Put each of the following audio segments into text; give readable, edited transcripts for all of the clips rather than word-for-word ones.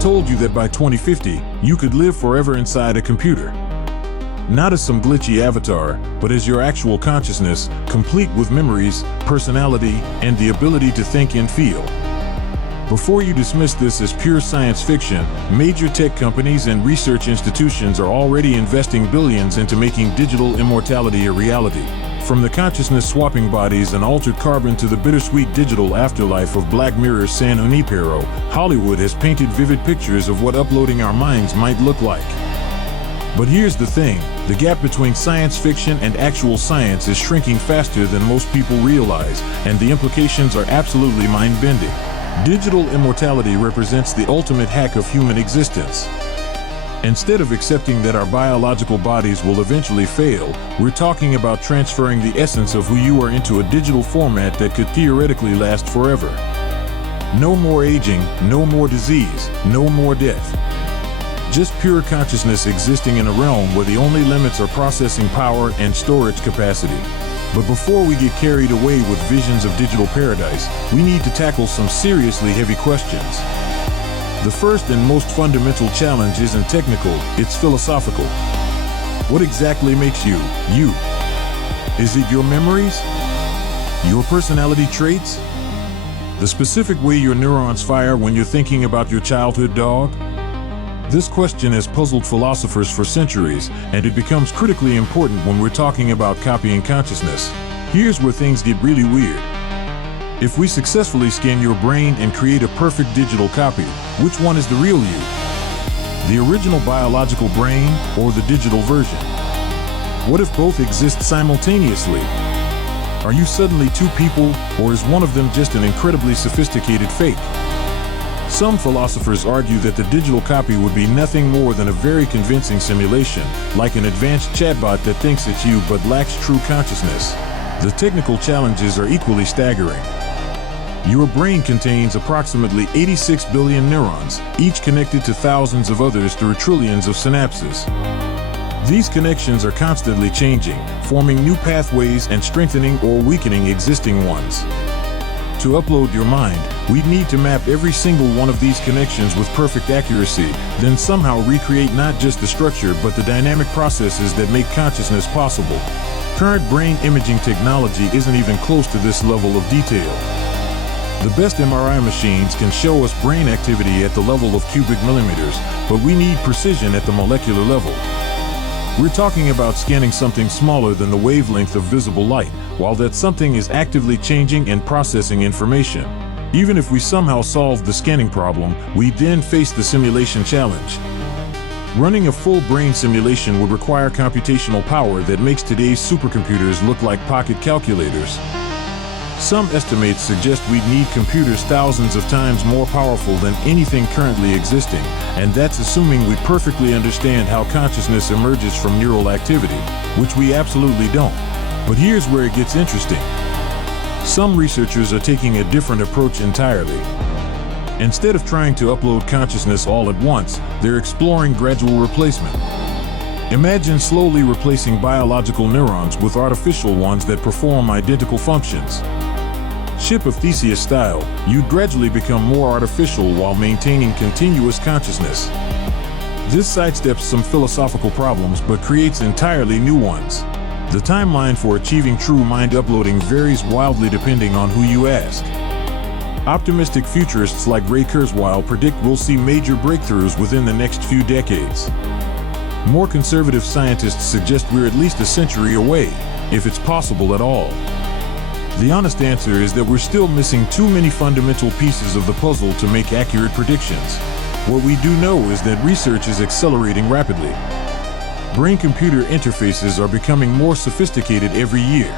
told you that by 2050, you could live forever inside a computer. Not as some glitchy avatar, but as your actual consciousness, complete with memories, personality, and the ability to think and feel. Before you dismiss this as pure science fiction, major tech companies and research institutions are already investing billions into making digital immortality a reality. From the consciousness-swapping bodies and altered carbon to the bittersweet digital afterlife of Black Mirror's San Junipero, Hollywood has painted vivid pictures of what uploading our minds might look like. But here's the thing, the gap between science fiction and actual science is shrinking faster than most people realize, and the implications are absolutely mind-bending. Digital immortality represents the ultimate hack of human existence. Instead of accepting that our biological bodies will eventually fail, we're talking about transferring the essence of who you are into a digital format that could theoretically last forever. No more aging, no more disease, no more death. Just pure consciousness existing in a realm where the only limits are processing power and storage capacity. But before we get carried away with visions of digital paradise, we need to tackle some seriously heavy questions. The first and most fundamental challenge isn't technical, it's philosophical. What exactly makes you, you? Is it your memories? Your personality traits? The specific way your neurons fire when you're thinking about your childhood dog? This question has puzzled philosophers for centuries, and it becomes critically important when we're talking about copying consciousness. Here's where things get really weird. If we successfully scan your brain and create a perfect digital copy, which one is the real you? The original biological brain or the digital version? What if both exist simultaneously? Are you suddenly two people, or is one of them just an incredibly sophisticated fake? Some philosophers argue that the digital copy would be nothing more than a very convincing simulation, like an advanced chatbot that thinks it's you but lacks true consciousness. The technical challenges are equally staggering. Your brain contains approximately 86 billion neurons, each connected to thousands of others through trillions of synapses. These connections are constantly changing, forming new pathways and strengthening or weakening existing ones. To upload your mind, we'd need to map every single one of these connections with perfect accuracy, then somehow recreate not just the structure but the dynamic processes that make consciousness possible. Current brain imaging technology isn't even close to this level of detail. The best MRI machines can show us brain activity at the level of cubic millimeters, but we need precision at the molecular level. We're talking about scanning something smaller than the wavelength of visible light, while that something is actively changing and processing information. Even if we somehow solve the scanning problem, we then face the simulation challenge. Running a full brain simulation would require computational power that makes today's supercomputers look like pocket calculators. Some estimates suggest we'd need computers thousands of times more powerful than anything currently existing, and that's assuming we perfectly understand how consciousness emerges from neural activity, which we absolutely don't. But here's where it gets interesting. Some researchers are taking a different approach entirely. Instead of trying to upload consciousness all at once, they're exploring gradual replacement. Imagine slowly replacing biological neurons with artificial ones that perform identical functions. Ship of Theseus style, you'd gradually become more artificial while maintaining continuous consciousness. This sidesteps some philosophical problems but creates entirely new ones. The timeline for achieving true mind uploading varies wildly depending on who you ask. Optimistic futurists like Ray Kurzweil predict we'll see major breakthroughs within the next few decades. More conservative scientists suggest we're at least a century away, if it's possible at all. The honest answer is that we're still missing too many fundamental pieces of the puzzle to make accurate predictions. What we do know is that research is accelerating rapidly. Brain-computer interfaces are becoming more sophisticated every year.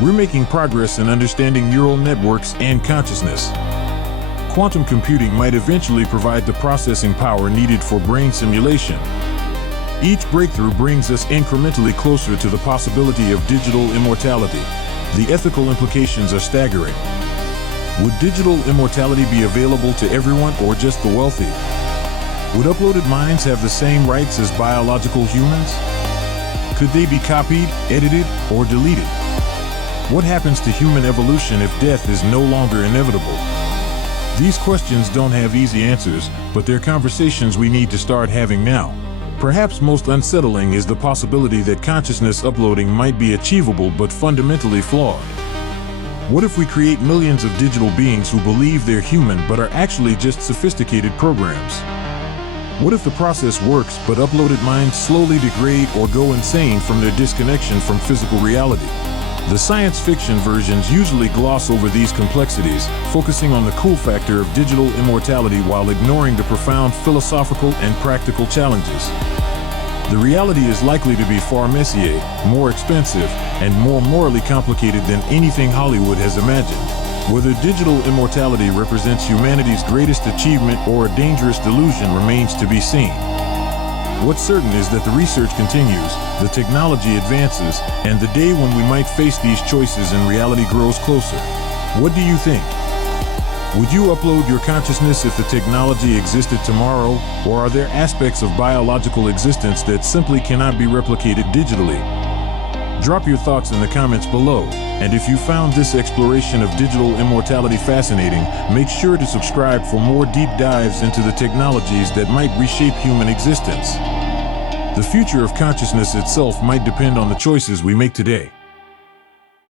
We're making progress in understanding neural networks and consciousness. Quantum computing might eventually provide the processing power needed for brain simulation. Each breakthrough brings us incrementally closer to the possibility of digital immortality. The ethical implications are staggering. Would digital immortality be available to everyone or just the wealthy? Would uploaded minds have the same rights as biological humans? Could they be copied, edited, or deleted? What happens to human evolution if death is no longer inevitable? These questions don't have easy answers, but they're conversations we need to start having now. Perhaps most unsettling is the possibility that consciousness uploading might be achievable but fundamentally flawed. What if we create millions of digital beings who believe they're human but are actually just sophisticated programs? What if the process works but uploaded minds slowly degrade or go insane from their disconnection from physical reality? The science fiction versions usually gloss over these complexities, focusing on the cool factor of digital immortality while ignoring the profound philosophical and practical challenges. The reality is likely to be far messier, more expensive, and more morally complicated than anything Hollywood has imagined. Whether digital immortality represents humanity's greatest achievement or a dangerous delusion remains to be seen. What's certain is that the research continues, the technology advances, and the day when we might face these choices in reality grows closer. What do you think? Would you upload your consciousness if the technology existed tomorrow, or are there aspects of biological existence that simply cannot be replicated digitally? Drop your thoughts in the comments below, and if you found this exploration of digital immortality fascinating, make sure to subscribe for more deep dives into the technologies that might reshape human existence. The future of consciousness itself might depend on the choices we make today.